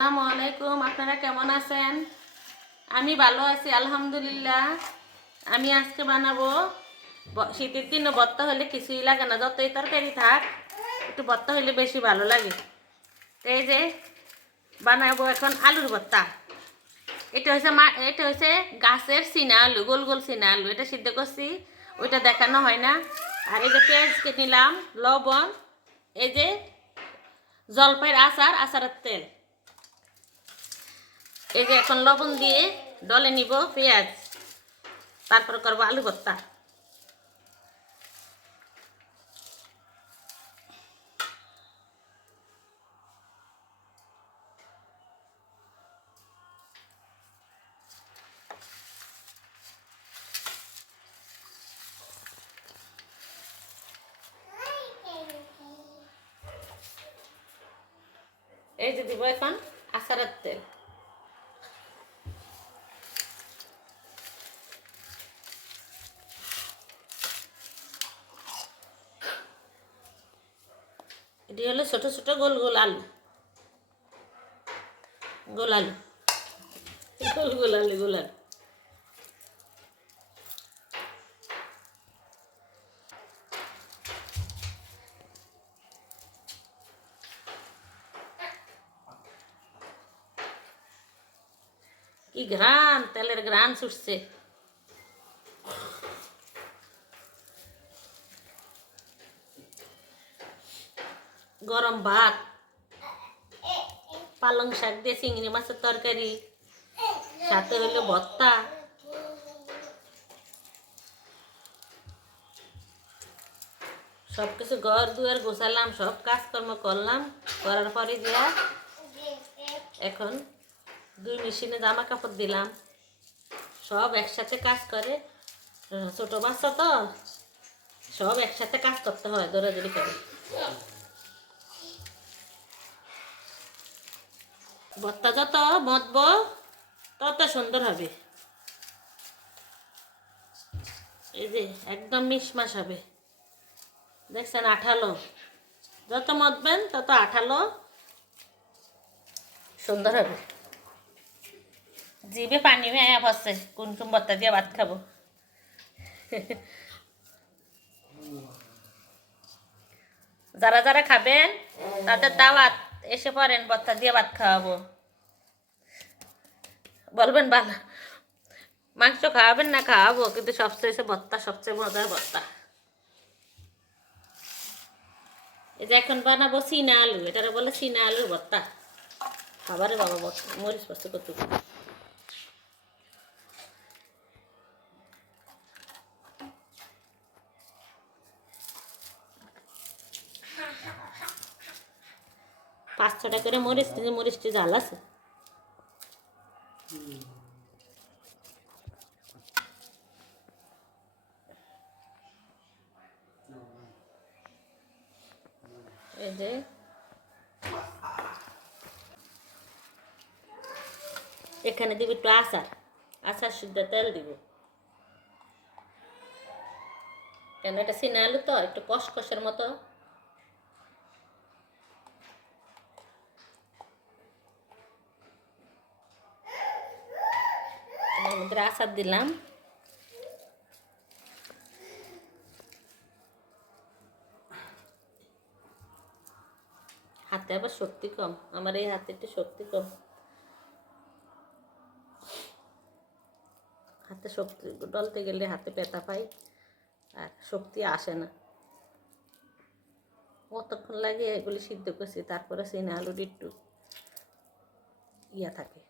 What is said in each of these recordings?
আসসালামু আলাইকুম। আপনারা কেমন আছেন? আমি ভালো আছি আলহামদুলিল্লাহ। আমি আজকে বানাবো শীতের দিনে ভর্তা হলে কিছুই লাগে না, যতই তরকারি থাক একটু ভর্তা হলে বেশি ভালো লাগে। তো এই যে বানাবো এখন আলুর ভর্তা। এটা হচ্ছে গাছের চীনা আলু, গোল গোল চীনা আলু। এটা সিদ্ধ করছি, ওইটা দেখানো হয় না। আর এই যে পেঁয়াজ কেটে নিলাম, লবণ, এই যে জলপাইয়ের আচারের তেল। এই যে এখন লবণ দিয়ে ডলে নিব পেঁয়াজ, তারপর করবো আলু ভর্তা। এই যে দিব এখন আচারের তেল। এটি হলো ছোট ছোট গোল গোল আলু, গোল আলু, গোল গোল আলু, গোল আলু। কি ঘ্রাণ, তেলের ঘ্রাণ ছুটছে। গরম ভাত, পালং শাক দিয়ে চিংড়ি মাছের তরকারি, সাথে হলো ভর্তা। সব কিছু ঘর দুয়ার গোছালাম, সব কাজকর্ম করলাম, করার পরে দিয়া এখন 2 মেশিনে জামা কাপড় দিলাম। সব একসাথে কাজ করে, ছোট বাচ্চা তো, সব একসাথে কাজ করতে হয় দৌড়াদৌড়ি করে। ভর্তা যত মতবো তত সুন্দর হবে। এই যে একদম মিশমাশ হবে, দেখছেন আঠালো। যত মতবেন তত আঠালো সুন্দর হবে। জিভে পানি হয়ে পড়ছে, কোন কোন ভর্তা দিয়ে ভাত খাবো। যারা যারা খাবেন তাদের দাওয়াত, এসে পড়েন, ভর্তা দিয়ে ভাত খাওয়াবো। বলবেন ভালো মাংস খাওয়াবেন না, খাওয়াবো, কিন্তু সবচেয়ে ভর্তা, সবচেয়ে মজার ভর্তা। এই যে এখন বানাবো চীনা আলু, এটারে বলে চীনা আলুর ভর্তা। খাবারে বাবা মরিচ পড়ছে কত। পাঁচ ছটা করে মরিচ, মরিচটি ঝাল আছে। এই যে এখানে দিব একটু আচার সিদ্ধ তেল দিব, কেন এটা চীনা আলু তো একটু কষকষের মতো। এর মধ্যে আচার দিলাম। হাতে আবার শক্তি কম, আমার এই হাতে একটু শক্তি কম, হাতে শক্তি ডলতে গেলে হাতে ব্যথা পাই, আর শক্তি আসে না। কতক্ষণ লাগে এগুলি সিদ্ধ করছি, তারপরে চীনা আলুর একটু ইয়া থাকে।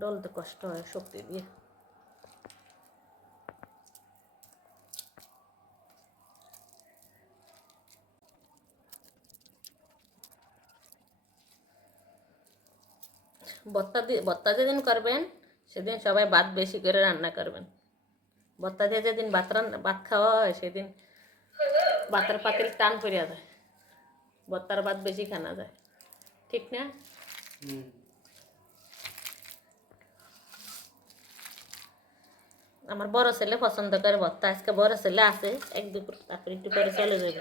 ডলতে কষ্ট হয় শক্তি দিয়ে। ভর্তা যেদিন করবেন সেদিন সবাই ভাত বেশি করে রান্না করবেন। ভর্তা দিয়ে যেদিন ভাত খাওয়া হয় সেদিন ভাতের পাতিল টান পড়িয়া যায়, ভর্তার ভাত বেশি খানা যায়, ঠিক না? আমার বড় ছেলে পছন্দ করে ভর্তা। আজকে বড় ছেলে আছে এক দুপুর, তারপর একটু পরে চলে যাবে।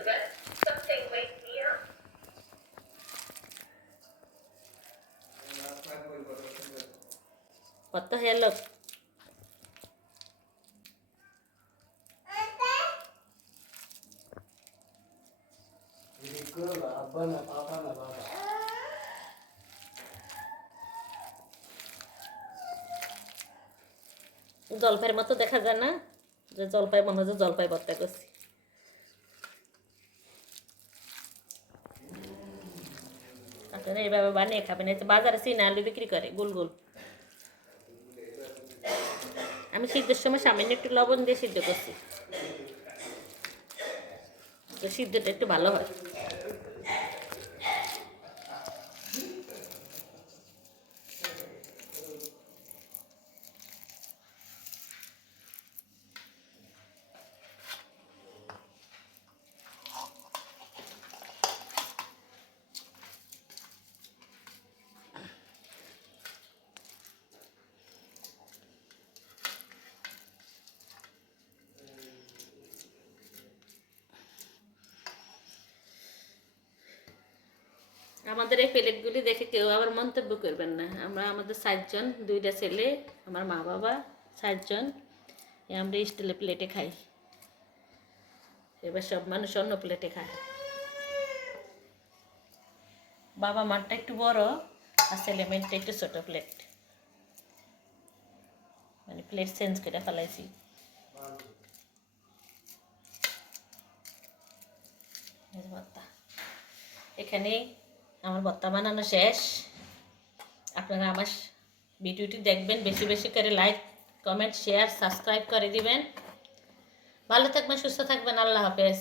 কত হয়ে লোক জলপাইয়ের মতো দেখা যায় না, যে জলপাই মনে হচ্ছে জলপাই ভর্তা করছি। আপনারা এইভাবে বানিয়ে খাবেন। এই তো বাজারে চিনা আলু বিক্রি করে গোল গোল। আমি সিদ্ধের সময় সামান্য একটু লবণ দিয়ে সিদ্ধ করছি, তো সিদ্ধটা একটু ভালো হয়। আমাদের এই প্লেটগুলি দেখে কেউ আবার মন্তব্য করবেন না। আমাদের 4 জন, 2টা ছেলে, আমার মা বাবা 4 জন, আমরা স্টিলের প্লেটে খাই। এবার সব মানুষ অন্য প্লেটে খায়। বাবা মারটা একটু বড় আর ছেলে মেয়েটা একটু ছোট প্লেট, মানে প্লেট চেঞ্জ করে ফেলাইছি। এখানে আমার ভর্তা বানানো শেষ। আপনারা আমার ভিডিওটি দেখবেন, বেশি বেশি করে লাইক, কমেন্ট, শেয়ার, সাবস্ক্রাইব করে দিবেন। ভালো থাকবেন, সুস্থ থাকবেন। আল্লাহ হাফেজ।